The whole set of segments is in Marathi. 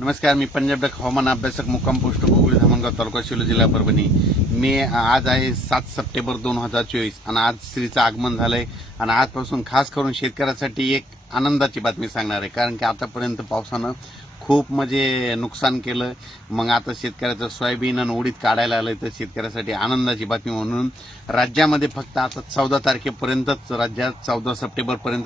नमस्कार मी पंजाब डक हवामान अभ्यासक मुक्काम पोस्ट गोगुळी धामणगाव तालुका शिलो जिल्हा परभणी मी आज आहे सात सप्टेंबर दोन हजार चोवीस आणि आज श्रीचं आगमन झालंय आणि आजपासून खास करून शेतकऱ्यासाठी एक आनंदाची बातमी सांगणार आहे कारण की आतापर्यंत पावसानं खूप म्हणजे नुकसान केलं मग आता शेतकऱ्याचं सोयाबीन आणि उडीद काढायला आलं तर शेतकऱ्यासाठी आनंदाची बातमी म्हणून राज्यामध्ये फक्त आता चौदा तारखेपर्यंतच राज्यात चौदा सप्टेंबरपर्यंत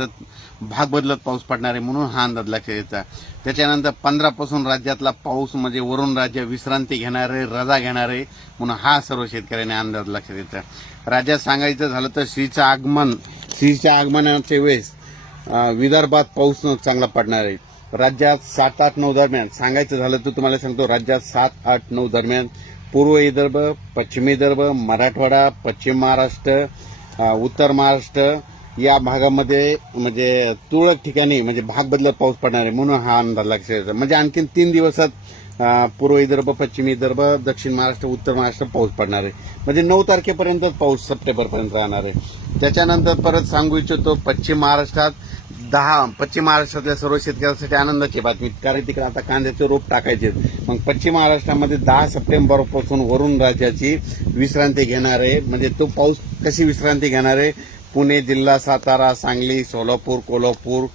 भाग बदलत पाऊस पडणार आहे म्हणून हा अंदाज लक्ष यायचा त्याच्यानंतर पंधरापासून राज्यातला पाऊस म्हणजे वरून राज्य विश्रांती घेणार आहे रजा घेणार आहे म्हणून हा सर्व शेतकऱ्यांनी अंदाज लक्ष यायचा राज्यात सांगायचं झालं तर श्रीचं आगमन श्रीच्या आगमनाच्या वेळेस विदर्भात पाऊस चांगला पडणार आहे राज्यात सात आठ नऊ दरम्यान सांगायचं झालं तर तुम्हाला सांगतो राज्यात सात आठ नऊ दरम्यान पूर्व विदर्भ पश्चिम विदर्भ मराठवाडा पश्चिम महाराष्ट्र उत्तर महाराष्ट्र या भागामध्ये म्हणजे तुरळक ठिकाणी म्हणजे भाग बदलत पाऊस पडणार आहे म्हणून हा अंदाज लक्षात म्हणजे आणखीन तीन दिवसात पूर्व विदर्भ पश्चिम विदर्भ दक्षिण महाराष्ट्र उत्तर महाराष्ट्र पाऊस पडणार आहे म्हणजे नऊ तारखेपर्यंत पाऊस सप्टेंबरपर्यंत राहणार आहे त्याच्यानंतर परत सांगू इच्छितो पश्चिम महाराष्ट्रात दहा पश्चिम महाराष्ट्रातल्या सर्व शेतकऱ्यांसाठी आनंदाची बातमी कारण तिकडे आता कांद्याचे रोप टाकायचे मग पश्चिम महाराष्ट्रामध्ये दहा सप्टेंबरपासून वरुण राज्याची विश्रांती घेणार आहे म्हणजे तो पाऊस कशी विश्रांती घेणार आहे पुणे जिल्हा सातारा सांगली सोलापूर कोल्हापूर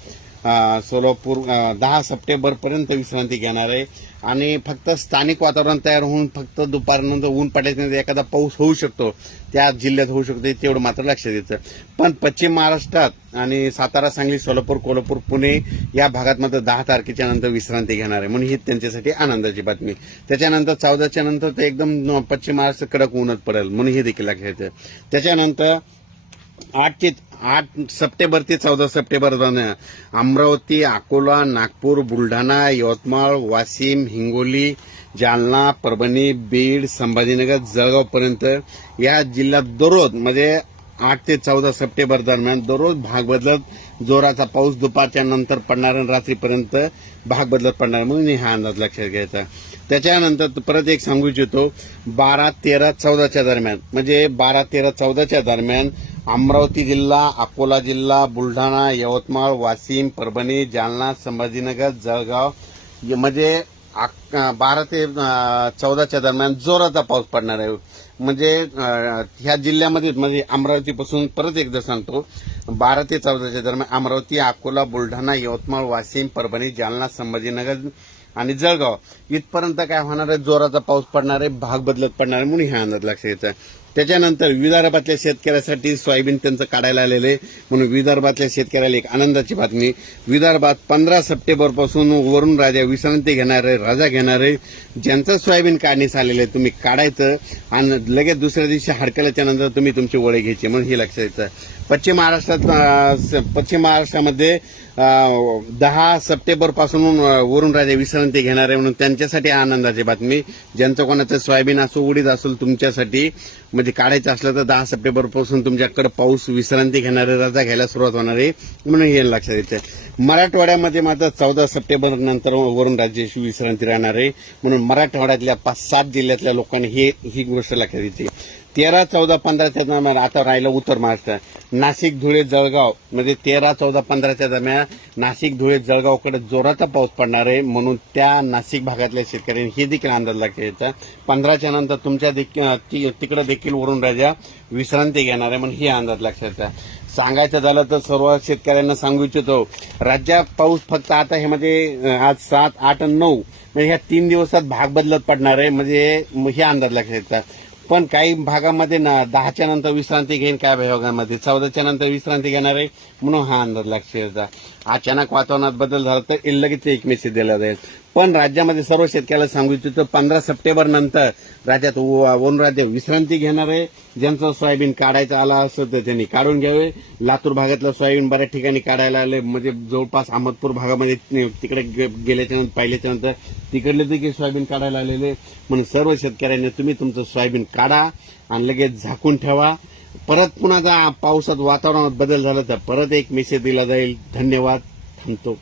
सोलापूर दहा सप्टेंबरपर्यंत विश्रांती घेणार आहे आणि फक्त स्थानिक वातावरण तयार होऊन फक्त दुपारनंतर ऊन पडल्यानंतर एखादा पाऊस होऊ शकतो त्या जिल्ह्यात होऊ शकतो तेवढं मात्र लक्षात द्यायचं पण पश्चिम महाराष्ट्रात आणि सातारा सांगली सोलापूर कोल्हापूर पुणे या भागात मात्र दहा तारखेच्या नंतर विश्रांती घेणार आहे म्हणून ही त्यांच्यासाठी आनंदाची बातमी त्याच्यानंतर चौदाच्या नंतर ते एकदम पश्चिम महाराष्ट्र कडक उन्हात पडेल म्हणून हे देखील लक्षात येतं त्याच्यानंतर आठ ते आठ सप्टेंबर ते चौदा सप्टेंबर अमरावती अकोला नागपूर बुलढाणा यवतमाळ वाशिम हिंगोली जालना परभणी बीड संभाजीनगर जळगावपर्यंत या जिल्ह्यात दररोज म्हणजे आठ ते चौदा सप्टेंबर दरम्यान दररोज भाग बदलत जोराचा पाऊस दुपारच्या नंतर पडणार आणि रात्रीपर्यंत भाग बदलत पडणार म्हणून हा अंदाज लक्षात घ्यायचा त्याच्यानंतर परत एक सांगू इच्छितो बारा तेरा चौदाच्या दरम्यान म्हणजे बारा तेरा चौदाच्या दरम्यान अमरावती जिल्हा अकोला जिल्हा बुलढाणा यवतमाळ वाशिम परभणी जालना संभाजीनगर जळगाव म्हणजे बारा ते चौदाच्या दरम्यान जोराचा पाऊस पडणार आहे म्हणजे ह्या जिल्ह्यामध्ये म्हणजे अमरावतीपासून परत एकदा सांगतो बारा ते चौदाच्या दरम्यान अमरावती अकोला बुलढाणा यवतमाळ वाशिम परभणी जालना संभाजीनगर आणि जळगाव इथपर्यंत काय होणार आहे जोराचा पाऊस पडणार आहे भाग बदलत पडणार आहे म्हणून ह्या आनंद लक्षात घ्यायचा त्याच्यानंतर विदर्भातल्या शेतकऱ्यासाठी सोयाबीन त्यांचं काढायला आलेलं आहे म्हणून विदर्भातल्या शेतकऱ्याला एक आनंदाची बातमी विदर्भात पंधरा सप्टेंबरपासून वरून राजा विश्रांती घेणार आहे राजा घेणार आहे ज्यांचं सोयाबीन काढणीस आलेलं आहे तुम्ही काढायचं आणि लगेच दुसऱ्या दिवशी हडकल्याच्या नंतर तुम्ही तुमची वळे घ्यायचे म्हणून हे लक्षात येतं पश्चिम महाराष्ट्रात पश्चिम महाराष्ट्रामध्ये दहा पासून वरून राजा विश्रांती घेणार आहे म्हणून त्यांच्यासाठी आनंदाची बातमी ज्यांचं कोणाचं सोयाबीन असो उडीद असो तुमच्यासाठी म्हणजे काढायचं असलं तर दहा पासून तुमच्याकडे पाऊस विश्रांती घेणारे रजा घ्यायला सुरुवात होणार आहे म्हणून हे लक्षात येतं मराठवाड्यामध्ये मात्र चौदा सप्टेंबर नंतर वरून राज्याची विश्रांती राहणार आहे म्हणून मराठवाड्यातल्या पाच सात जिल्ह्यातल्या लोकांनी हे ही गोष्ट लक्षात येते तेरा चौदा पंधराच्या दरम्यान आता राहिलं उत्तर महाराष्ट्र नाशिक धुळे जळगाव म्हणजे तेरा चौदा पंधराच्या दरम्यान नाशिक धुळे जळगावकडे जोराचा पाऊस पडणार आहे म्हणून त्या नाशिक भागातल्या शेतकऱ्यांनी हे देखील अंदाज लक्षात पंधराच्या नंतर तुमच्या देखील तिकडं देखील वरून राजा विश्रांती घेणार आहे म्हणून हे अंदाज लक्षात सांगायचं झालं तर सर्व शेतकऱ्यांना सांगू इच्छितो राज्यात पाऊस फक्त आता हे म्हणजे आज सात आठ आणि नऊ म्हणजे ह्या तीन दिवसात भाग बदलत पडणार आहे म्हणजे हे अंदाज लक्षात पण काही भागामध्ये ना दहाच्या नंतर विश्रांती घेईन काय भागामध्ये चौदाच्या नंतर विश्रांती घेणार आहे म्हणून हा अंदाज लक्षात अचानक वातावरणात बदल झाला तर लगेच एक मेसेज दिला जाईल पण राज्यामध्ये सर्व शेतकऱ्याला सांगू इच्छितो पंधरा सप्टेंबर नंतर राज्यात वनराज्य विश्रांती घेणार आहे ज्यांचं सोयाबीन काढायचं आला असं तर त्यांनी काढून घ्यावे लातूर भागातलं सोयाबीन बऱ्याच ठिकाणी काढायला आले म्हणजे जवळपास अहमदपूर भागामध्ये तिकडे गेल्याच्या पाहिल्याच्या नंतर तिकडले देखील सोयाबीन काढायला आलेले म्हणून सर्व शेतकऱ्यांनी तुम्ही तुमचं सोयाबीन काढा आणि लगेच झाकून ठेवा परत पुन्हा पावसात वातावरणात बदल झाला तर परत एक मेसेज दिला जाईल धन्यवाद थांबतो